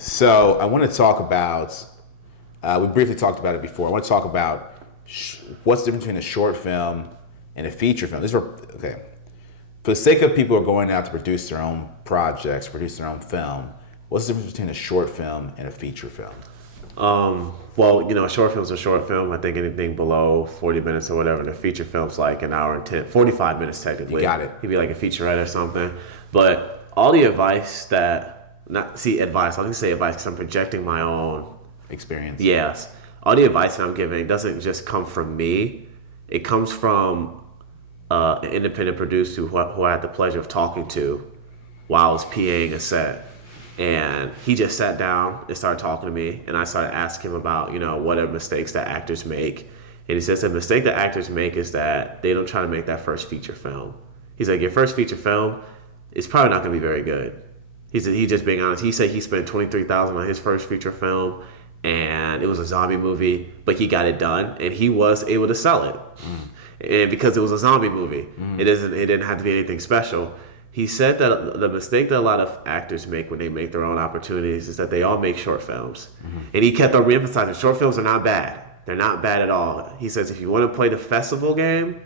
So I want to talk about. We briefly talked about it before. I want to talk about what's the difference between a short film and a feature film. Okay. For the sake of people who are going out to produce their own projects, produce their own film, what's the difference between a short film and a feature film? A short film's a short film. I think anything below 40 minutes or whatever, and a feature film's like an hour and 45 minutes technically. You got it. He'd be like a featurette or something. But all the advice that, I didn't say advice because I'm projecting my own Experience. Yes. All the advice that I'm giving doesn't just come from me. It comes from an independent producer who I had the pleasure of talking to while I was PAing a set. And he just sat down and started talking to me. And I started asking him about, what are mistakes that actors make. And he says the mistake that actors make is that they don't try to make that first feature film. He's like, your first feature film is probably not going to be very good. He's just being honest. He said he spent $23,000 on his first feature film. And it was a zombie movie, but he got it done, and he was able to sell it. And because it was a zombie movie, it didn't have to be anything special. He said that the mistake that a lot of actors make when they make their own opportunities is that they all make short films. And he kept on reemphasizing, short films are not bad. They're not bad at all. He says if you want to play the festival game,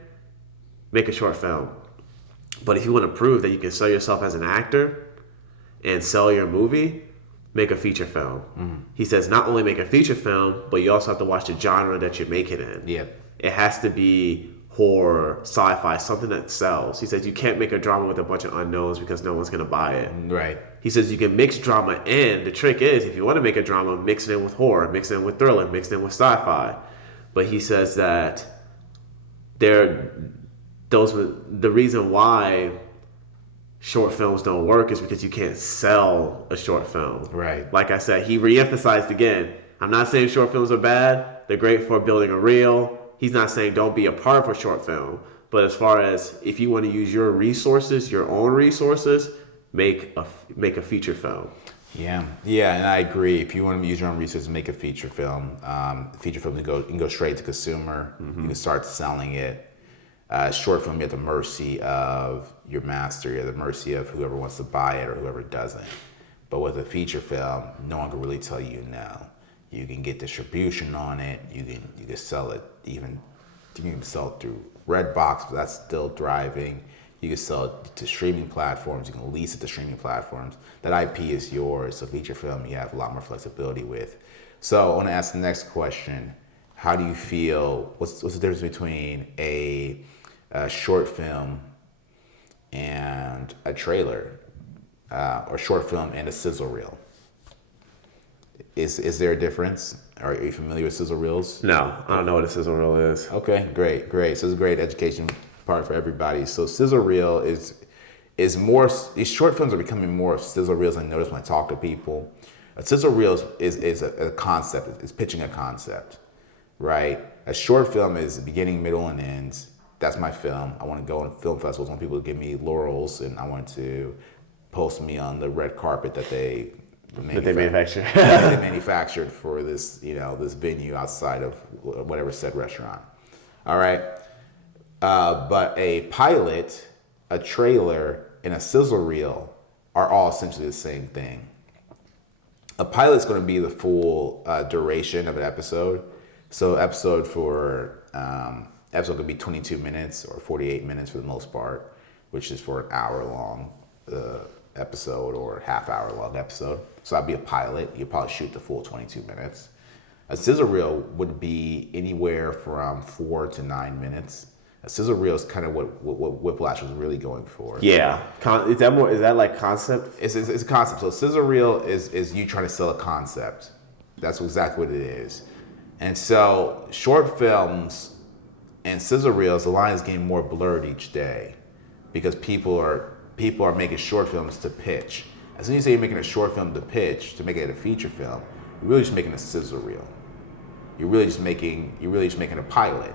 make a short film. But if you want to prove that you can sell yourself as an actor and sell your movie, make a feature film. He says not only make a feature film, but you also have to watch the genre that you're making it in. Yeah. It has to be horror, sci-fi, something that sells. He says you can't make a drama with a bunch of unknowns because no one's going to buy it. Right. He says you can mix drama in. The trick is, if you want to make a drama, mix it in with horror, mix it in with thriller, mix it in with sci-fi. But he says that the reason why short films don't work is because you can't sell a short film. Right. Like I said, he reemphasized again, I'm not saying short films are bad. They're great for building a reel. He's not saying don't be a part of a short film. But as far as if you want to use your resources, your own resources, make a feature film. Yeah, and I agree. If you want to use your own resources, make a feature film. Feature film, you can go straight to consumer. You can start selling it. Short film, you're at the mercy of your master. You're at the mercy of whoever wants to buy it or whoever doesn't. But with a feature film, no one can really tell you no. You can get distribution on it. You can sell it. Even you can sell it through Redbox, but that's still thriving. You can sell it to streaming platforms. You can lease it to streaming platforms. That IP is yours. So feature film, you have a lot more flexibility with. So I want to ask the next question. How do you feel? What's the difference between a short film and a trailer, or short film and a sizzle reel? Is there a difference? Are you familiar with sizzle reels? No, I don't know what a sizzle reel is. Okay, great. So it's a great education part for everybody. So sizzle reel is more. These short films are becoming more of sizzle reels. I notice when I talk to people, a sizzle reel is a concept. It's pitching a concept, right? A short film is beginning, middle, and ends. That's my film. I want to go on film festivals. I want people to give me laurels, and I want to post me on the red carpet that they manufacture. They manufactured for this, this venue outside of whatever said restaurant. All right. But a pilot, a trailer, and a sizzle reel are all essentially the same thing. A pilot's going to be the full duration of an episode. So episode could be 22 minutes or 48 minutes for the most part, which is for an hour long episode or half hour long episode. So that'd be a pilot. You'd probably shoot the full 22 minutes. A sizzle reel would be anywhere from 4 to 9 minutes. A sizzle reel is kind of what Whiplash was really going for. Yeah. Is that like concept? It's a concept. So a sizzle reel is you trying to sell a concept. That's exactly what it is. And so short films and sizzle reels, the line is getting more blurred each day because people are making short films to pitch. As soon as you say you're making a short film to pitch, to make it a feature film, you're really just making a sizzle reel. You're really just making a pilot.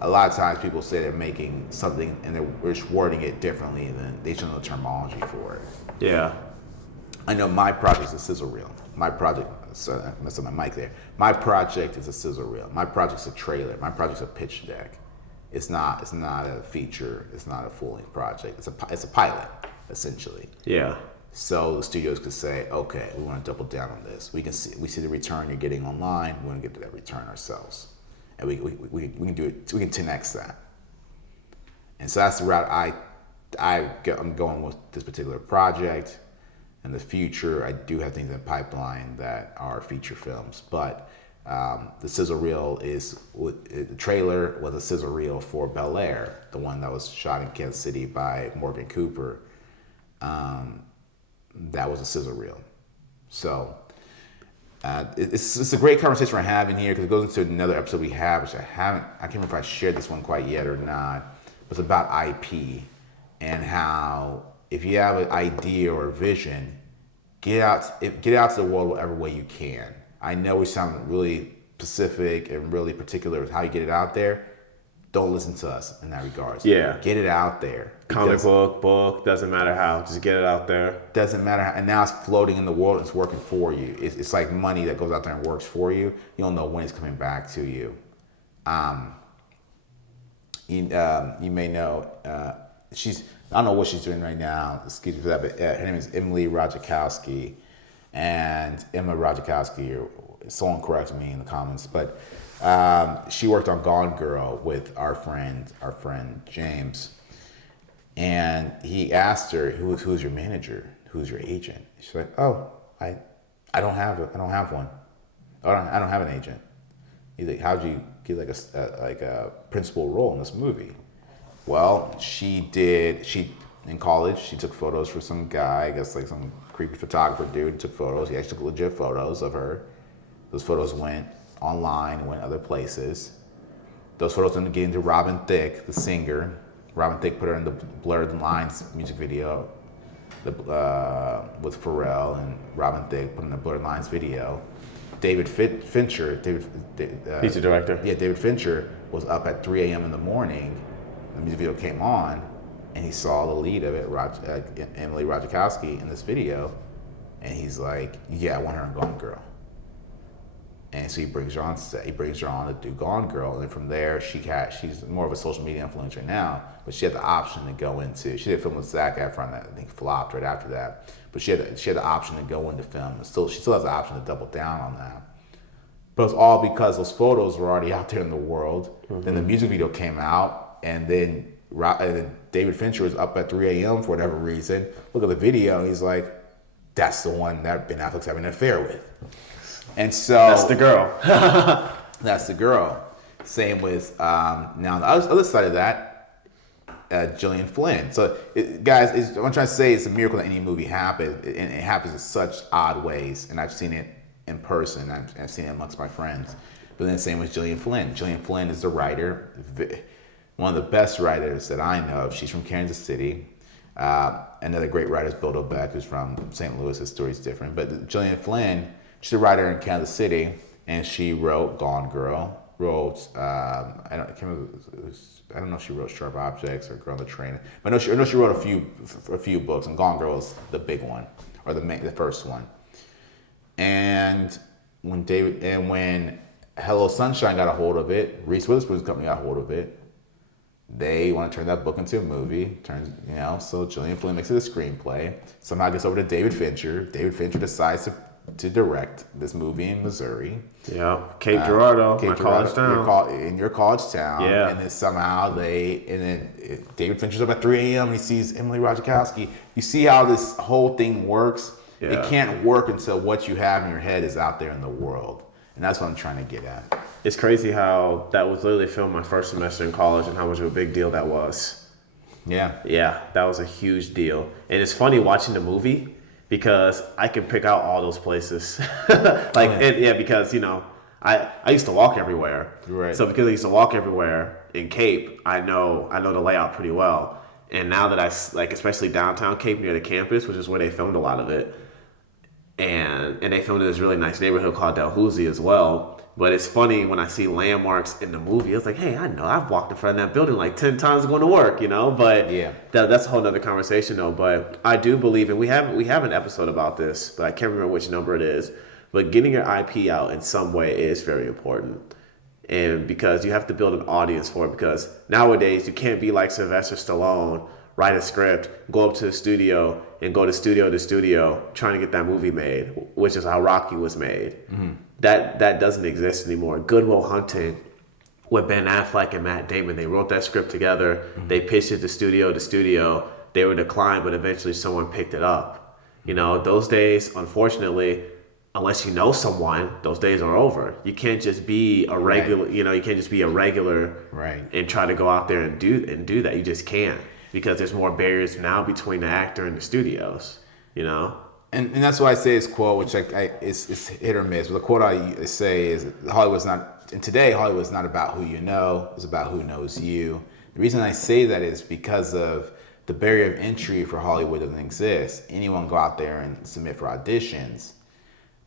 A lot of times people say they're making something and they're just wording it differently than they should know the terminology for it. Yeah. I know my project's a sizzle reel. My project, sorry, I messed up my mic there. My project is a sizzle reel. My project's a trailer. My project's a pitch deck. It's not a feature. It's not a full-length project. It's a pilot, essentially. Yeah. so the studios could say, okay, we want to double down on this. We see the return you're getting online. We want to get to that return ourselves, and we can do it. We can 10x that. And so that's the route I'm going with this particular project. In the future, I do have things in the pipeline that are feature films, but the sizzle reel the trailer was a sizzle reel for Bel Air, the one that was shot in Kansas City by Morgan Cooper. That was a sizzle reel. So it's a great conversation we're having here because it goes into another episode we have, which I can't remember if I shared this one quite yet or not. It's about IP and how if you have an idea or a vision, get out to the world whatever way you can. I know we sound really specific and really particular with how you get it out there. Don't listen to us in that regards. Yeah. Get it out there. Comic book, doesn't matter how. Just get it out there. Doesn't matter how. And now it's floating in the world. It's working for you. It's like money that goes out there and works for you. You don't know when it's coming back to you. You may know, I don't know what she's doing right now, excuse me for that, but her name is Emily Ratajkowski. And Emma Ratajkowski, or someone correct me in the comments, but she worked on Gone Girl with our friend James. And he asked her, who's your manager? Who's your agent? She's like, oh, I don't have one. I don't have an agent. He's like, how'd you get like a principal role in this movie? Well, in college, she took photos for some guy, I guess like some creepy photographer dude, took photos. He actually took legit photos of her. Those photos went online, went other places. Those photos ended up getting to Robin Thicke, the singer. Robin Thicke put her in the Blurred Lines music video with Pharrell, and Robin Thicke put in the Blurred Lines video. David Fincher, he's the director. Yeah, David Fincher was up at 3 a.m. in the morning. The music video came on, and he saw the lead of it, Emily Ratajkowski, in this video, and he's like, "Yeah, I want her in Gone Girl." And so he brings her on set. He brings her on to do Gone Girl, and then from there, she's more of a social media influencer now. But she had the option to go into. She did a film with Zac Efron that I think flopped right after that. But she had the option to go into film. And she still has the option to double down on that. But it's all because those photos were already out there in the world. Mm-hmm. Then the music video came out, and then David Fincher was up at 3 a.m. for whatever reason. Look at the video, and he's like, "That's the one that Ben Affleck's having an affair with." And so that's the girl. That's the girl. Same with now on the other side of that, Gillian Flynn. So guys, what I'm trying to say is a miracle that any movie happens, and it happens in such odd ways. And I've seen it in person. I've seen it amongst my friends. But then same with Gillian Flynn. Gillian Flynn is the writer, one of the best writers that I know of. She's from Kansas City. Another great writer is Bill Beck, who's from St. Louis. His story's different. But Gillian Flynn, she's a writer in Kansas City, and she wrote Gone Girl. I don't know if she wrote Sharp Objects or Girl on the Train, but I know she wrote a few books, and Gone Girl is the big one, or the first one. And when Hello Sunshine got a hold of it, Reese Witherspoon's company got a hold of it. They want to turn that book into a movie. So Gillian Flynn makes it a screenplay. Somehow it gets over to David Fincher. David Fincher decides to direct this movie in Missouri. Yeah, Cape Girardeau, my college town. In your college town. Yeah. And then somehow David Fincher's up at 3 a.m. and he sees Emily Ratajkowski. You see how this whole thing works? Yeah. It can't work until what you have in your head is out there in the world. And that's what I'm trying to get at. It's crazy how that was literally filmed my first semester in college and how much of a big deal that was. Yeah. Yeah, that was a huge deal. And it's funny watching the movie, because I can pick out all those places. Because, I used to walk everywhere. Right. So because I used to walk everywhere in Cape, I know the layout pretty well. And now that especially downtown Cape near the campus, which is where they filmed a lot of it, and they filmed in this really nice neighborhood called Dalhousie as well. But it's funny when I see landmarks in the movie, it's like, hey, I know I've walked in front of that building like 10 times going to work, But yeah, that's a whole nother conversation though. But I do believe, and we have an episode about this, but I can't remember which number it is. But getting your IP out in some way is very important. And because you have to build an audience for it, because nowadays you can't be like Sylvester Stallone write a script, go up to the studio, and go to studio to studio trying to get that movie made, which is how Rocky was made. That doesn't exist anymore. Good Will Hunting with Ben Affleck and Matt Damon, they wrote that script together. They pitched it to studio to studio. They were declined, but eventually someone picked it up. You know, those days, unfortunately, unless you know someone, those days are over. You can't just be a regular, you know, you can't just be a regular and try to go out there and do that. You just can't, because there's more barriers now between the actor and the studios, you know? And that's why I say this quote, which it's hit or miss. But the quote I say is, today Hollywood's not about who you know, it's about who knows you. The reason I say that is because of the barrier of entry for Hollywood doesn't exist. Anyone go out there and submit for auditions.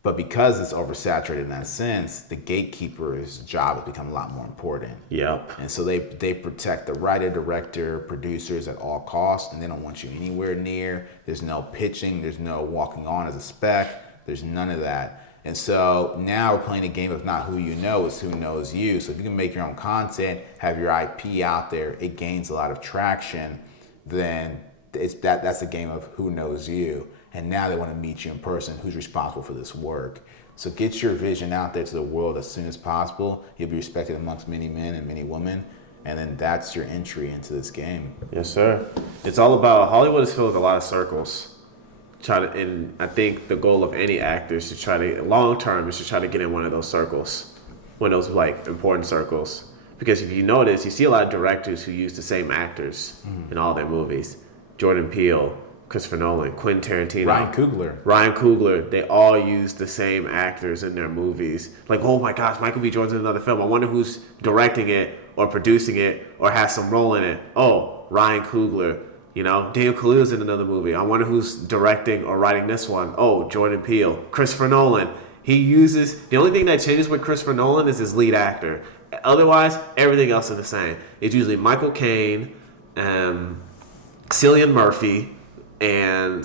But because it's oversaturated in that sense, the gatekeeper's job has become a lot more important. Yep. And so they protect the writer, director, producers at all costs, and they don't want you anywhere near. There's no pitching. There's no walking on as a spec. There's none of that. And so now we're playing a game of not who you know, it's who knows you. So if you can make your own content, have your IP out there, it gains a lot of traction, then that's a game of who knows you. And now they want to meet you in person, who's responsible for this work. So get your vision out there to the world as soon as possible. You'll be respected amongst many men and many women. And then that's your entry into this game. Yes, sir. It's all about, Hollywood is filled with a lot of circles. And I think the goal of any actor is to try to, long term, is to try to get in one of those circles. One of those like important circles. Because if you notice, you see a lot of directors who use the same actors in all their movies. Jordan Peele, Christopher Nolan, Quentin Tarantino, Ryan Coogler, they all use the same actors in their movies. Like, oh my gosh, Michael B. Jordan's in another film. I wonder who's directing it or producing it or has some role in it. Oh, Ryan Coogler. You know, Daniel Kaluuya's in another movie. I wonder who's directing or writing this one. Oh, Jordan Peele. Christopher Nolan. He uses, the only thing that changes with Christopher Nolan is his lead actor. Otherwise, everything else is the same. It's usually Michael Caine, Cillian Murphy, and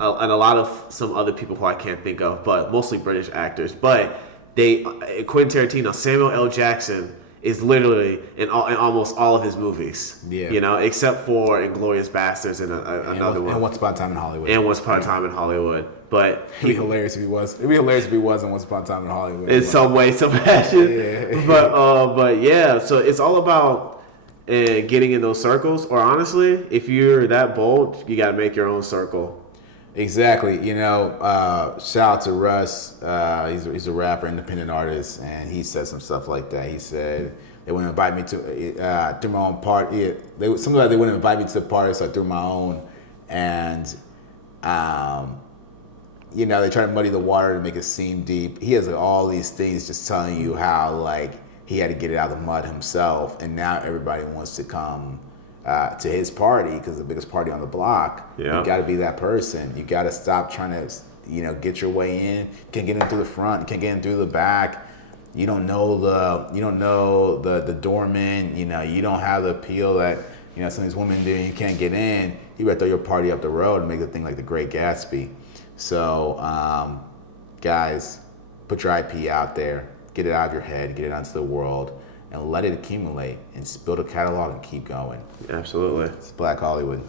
a lot of some other people who I can't think of, but mostly British actors. But Quentin Tarantino, Samuel L. Jackson is literally in almost all of his movies. Yeah. You know, except for Inglourious Basterds and another one. And Once Upon a Time in Hollywood. But it'd be hilarious if he was. It'd be hilarious if he was in Once Upon a Time in Hollywood. In some way, some fashion. Yeah. But yeah, so it's all about getting in those circles, or honestly, if you're that bold, you got to make your own circle. Exactly. You know, shout out to Russ. He's a rapper, independent artist, and he said some stuff like that. He said they wouldn't invite me to through my own party. Something like they wouldn't invite me to the party, so I threw my own. And you know, they try to muddy the water to make it seem deep. He has all these things just telling you how like he had to get it out of the mud himself, and now everybody wants to come to his party because it's the biggest party on the block. Yeah. You got to be that person. You got to stop trying to, you know, get your way in. You can't get in through the front. You can't get in through the back. You don't know the doorman. You know, you don't have the appeal that, you know, some of these women do. And you can't get in. You better throw your party up the road and make the thing like the Great Gatsby. So, guys, put your IP out there. Get it out of your head, get it onto the world, and let it accumulate, and build a catalog and keep going. Absolutely. It's Black Hollywood.